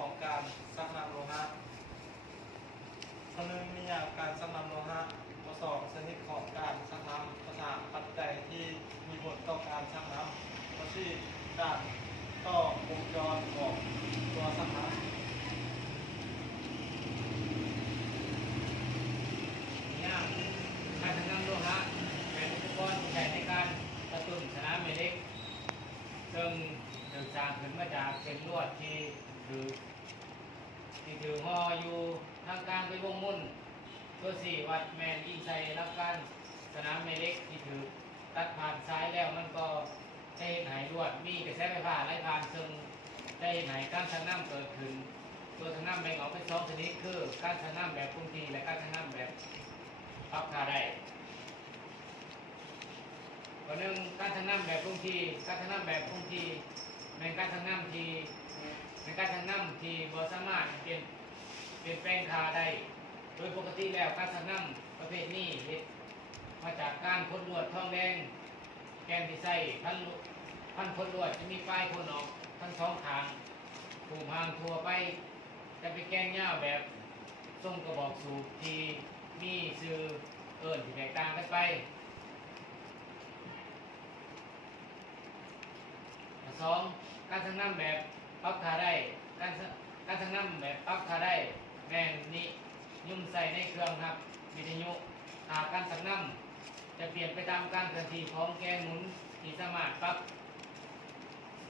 ของการซักน้ำโลหะข้อหนึ่งนิยามการซักน้ำโลหะข้อสองชนิดของการซักน้ำข้อสามปัจจัยที่มีผลต่อการซักน้ำข้อสี่การต่อวงจรของตัวซักน้ำ เนี่ยการทำงานโลหะเป็นอุปกรณ์ที่ใช้ในการกระตุ้นสนามแม่เหล็กซึ่งเดินทางขึ้นมาจากเส้นลวดที่ถือห่ออยู่ทางกลางเป็นวงมุ่นตัวสี่วัดแมนยิงใส่รับการสนามแม่เหล็กที่ถือตัดผ่านซ้ายแล้วมันก็ได้เห็นหายลวดมีกระแสไฟฟ้าไหลผ่านซึ่งได้เห็นหายการทางน้ำเกิดขึ้นตัวทางน้ำแบ่งออกเป็นสองชนิดคือการทางน้ำแบบคงที่และการทางน้ำแบบปรับค่าได้ข้อหนึ่งการทางน้ำแบบคงที่การทางน้ำแบบคงที่ในการทางน้ำที่บ่สามารถเปลี่ยนแปลงค่าได้โดยปกติแล้วการทางน้ำประเภทนี้มาจากการพ่นลวดทองแดงแกนที่ใส่พันพ่นลวดจะมีปลายพ่นออกทั้งสองข้างผูกหางทั่วไปจะเป็นแกนยาวแบบทรงกระบอกสูบที่มีชื่อที่แตกต่างกันไปสองการทางน้ำแบบปรับค่าได้การทางน้ำแบบปรับค่าได้แม่นนิยุ่มใส่ในเครื่องครับวิทยุการทางน้ำจะเปลี่ยนไปตามการเคลื่อนที่ของแกนหมุนที่สามารถปรับ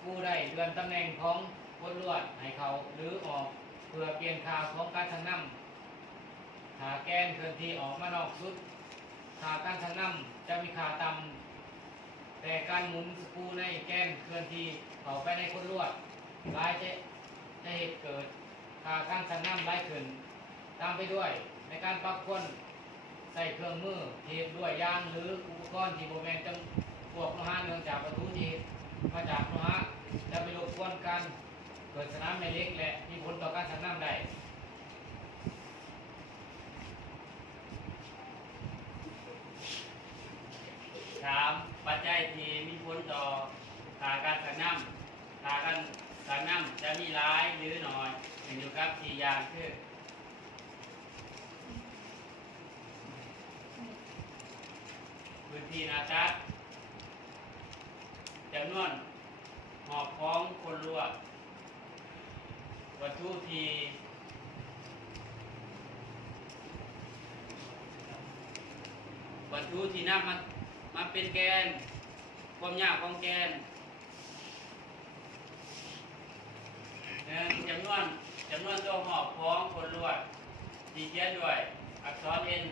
กู้ได้เลื่อนตำแหน่งของบนลวดให้เขาหรือออกเพื่อเปลี่ยนค่าของการทางน้ำแกนเคลื่อนที่ออกมานอกสุดการทางน้ำจะมีค่าต่ำแต่การหมุนสกรูในแกนเคลื่อนที่เข้าไปในคนลวดหลายจะเหตุเกิดการทางน้ำหลายขึ้นตามไปด้วยในการปรับคนใส่เครื่องมือเทปด้วยยางหรืออุปกรณ์ที่โบแมนจำพวกโลหะเนื่องจากวัตถุที่มาจากโลหะจะไปรบกวนการเกิดสนามแม่เหล็กและมีผลต่อการทางน้ำได้ถามปัจจัยที่มีผลต่อการทางน้ำการทางน้ำจะมีหลายหรือน้อยขึ้นอยู่กับ4อย่างคือพื้นที่หน้าตัดจำนวนหอบของคนลวดวัตถุที่นำมาเป็นแกนความยาวของแกนจำนวนตัวหอบของคนลวดที่เขียนด้วยอักษร N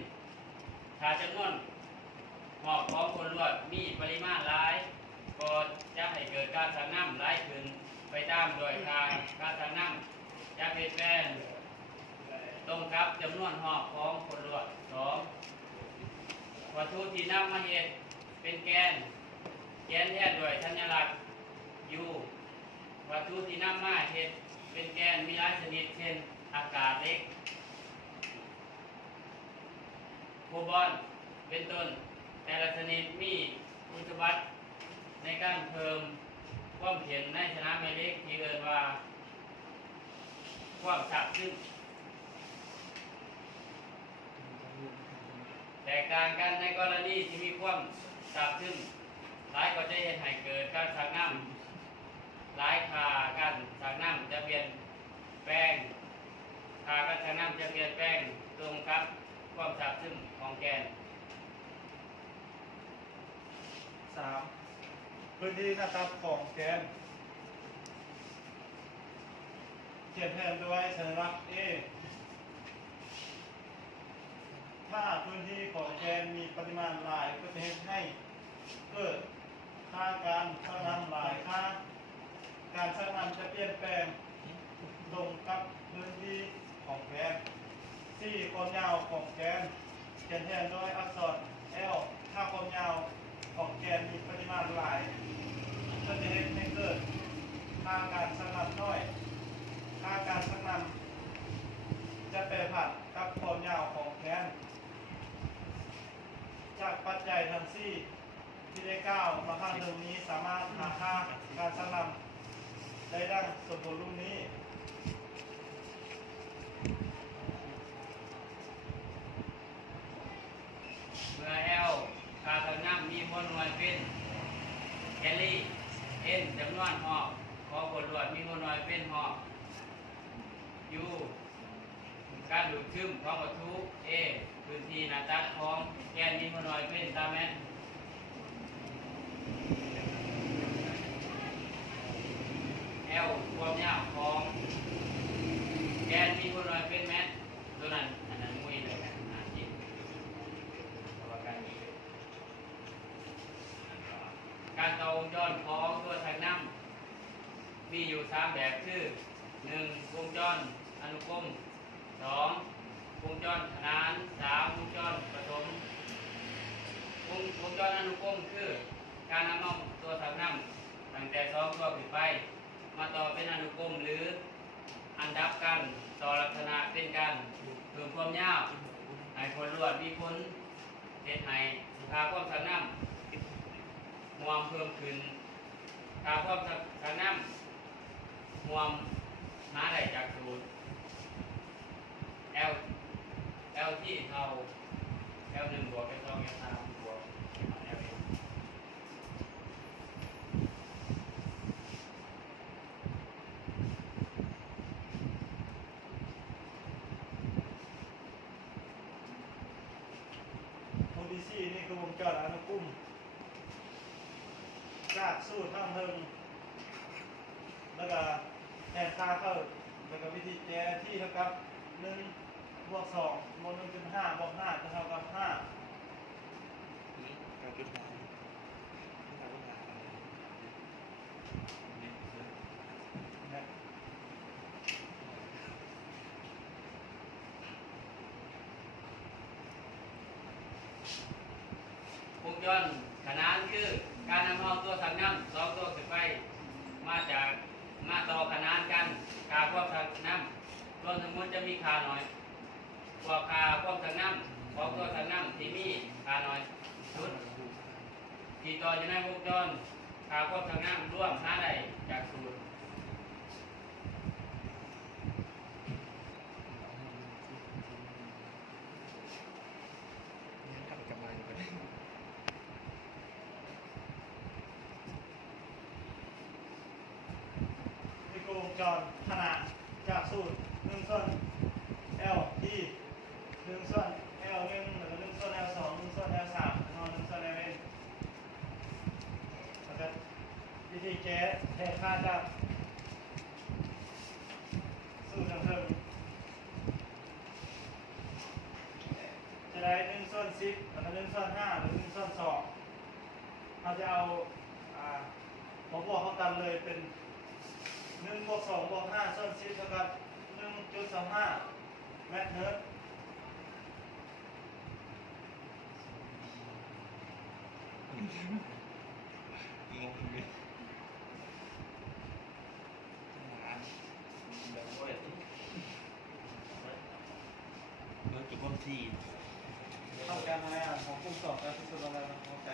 ถ้าจำนวนหอบของคนลวดมีปริมาณหลายก็จะให้เกิดการทางน้ำหลายขึ้นไปตามโดยการทางน้ำจะเปลี่ยนแปลงตรงกับจำนวนหอบของคนลวด2วัตถุที่นำมาเหตุเป็นแกนแทนด้วยสัญลักษณ์ U วัตถุที่นำมาเหตุเป็นแกนมีหลายชนิดเช่นอากาศเล็กโคบอลเป็นต้นแต่ละชนิดมีคุณสมบัติในการเพิ่มความเข็มในสนามแม่เหล็กที่เรียกว่าความฉับซึ้งแต่การกันในกรณีที่มีความฉับซึ้งหลายก็จะเห็นให้เกิดการสักน้ำหลายการสักน้ำจะเปลี่ยนแปลงการสักน้ำจะเปลี่ยนแปลงตรงกับความฉับซึ้งของแกน3พื้นที่หน้าตัดของแกนเขียนแทนด้วยสัญลักษณ์ A ถ้าพื้นที่ของแกนมีปริมาณหลายก็จะให้เกิดค่าการซักน้ำหลายค่าการซักน้ำจะเปลี่ยนแปลงตรงกับพื้นที่ของแกน4ความยาวของแกนเขียนแทนด้วยอักษร L ถ้าความยาวของแกนมีปริมาณหลายก็จะให้เกิดค่าการซักน้ำน้อยค่าการซักน้ำจะแปรผันกับความยาวของแกนจากปัจจัยทั้ง4ที่ได้กล่าวมาข้างตรงนี้สามารถหาค่าการซักน้ำได้ดังสมบูรณ์รูปนี้ มวลหน่วยเป็นแคลรี่ n จำนวนหอบขอบทรวดมีมวลหน่วยเป็นหอบ u การดูดซึมของวัตถุ a พื้นที่หน้าตัดของแกนมีมวลหน่วยเป็นตามแมน L ความยาวของแกนมีมวลหน่วยเป็นแมนตัวนั้นอันนั้นมุ้ยเลยนะจริงเพราะว่าการต่อวงจรของตัวถังน้ำมีอยู่3แบบคือ1วงจรอนุกรม2วงจรขนาน3วงจรผสมวงจรอนุกรมคือการนำเอาตัวถังน้ำตั้งแต่2ตัวขึ้นไปมาต่อเป็นอนุกรมหรืออันดับกันต่อลักษณะเป็นการเพิ่มความยาวให้ผลรวดมีผลเฮ็ดให้ค่าความถังน้ำมวมเพิ่มขึ้นค่าความถังน้ำมวมหาได้จากสูตร L ที่เท่า L 1บวก L 2 L 3บวก L n วงที่สี่นี่คือวงจรอนุกรมจากสู้ข้างเทิงแล้วก็แทนค่าเข้าแล้วก็วิธีแก้ที่เท่ากับ1บวก2บวก1เป็น5บวก5จะเท่ากับ5นะ วงจรขนานคือการนำเอาตัวถังน้ำ2ตัวขึ้นไปมาต่อขนานกันค่าความถังน้ำรวมทั้งหมดจะมีค่าน้อยกว่าค่าความถังน้ำของตัวถังน้ำที่มีค่าน้อยสุดที่ต่อจะในวงจรค่าความถังน้ำร่วมหาได้จากสูตรนี่คือวงจรขนาดจากสูตร1ส่วน L ที่1ส่วน L 1แล้วก็1ส่วน L 2 1ส่วน L 3แล้วก็1ส่วน L n แล้วก็วิธีแก้แทนค่าจากสูตรเพิ่มจะได้1ส่วน10แล้วก็1ส่วน5หรือ1ส่วน2เราจะเอามาบวกเข้ากันเลยเป็น1บวก2บวก5ส่วน10เท่ากับ 1.25 เมตรเฮิรตซ์เข้าใจไหมของกลุ่ม2การพิสูจน์อะไรนะเข้าใจ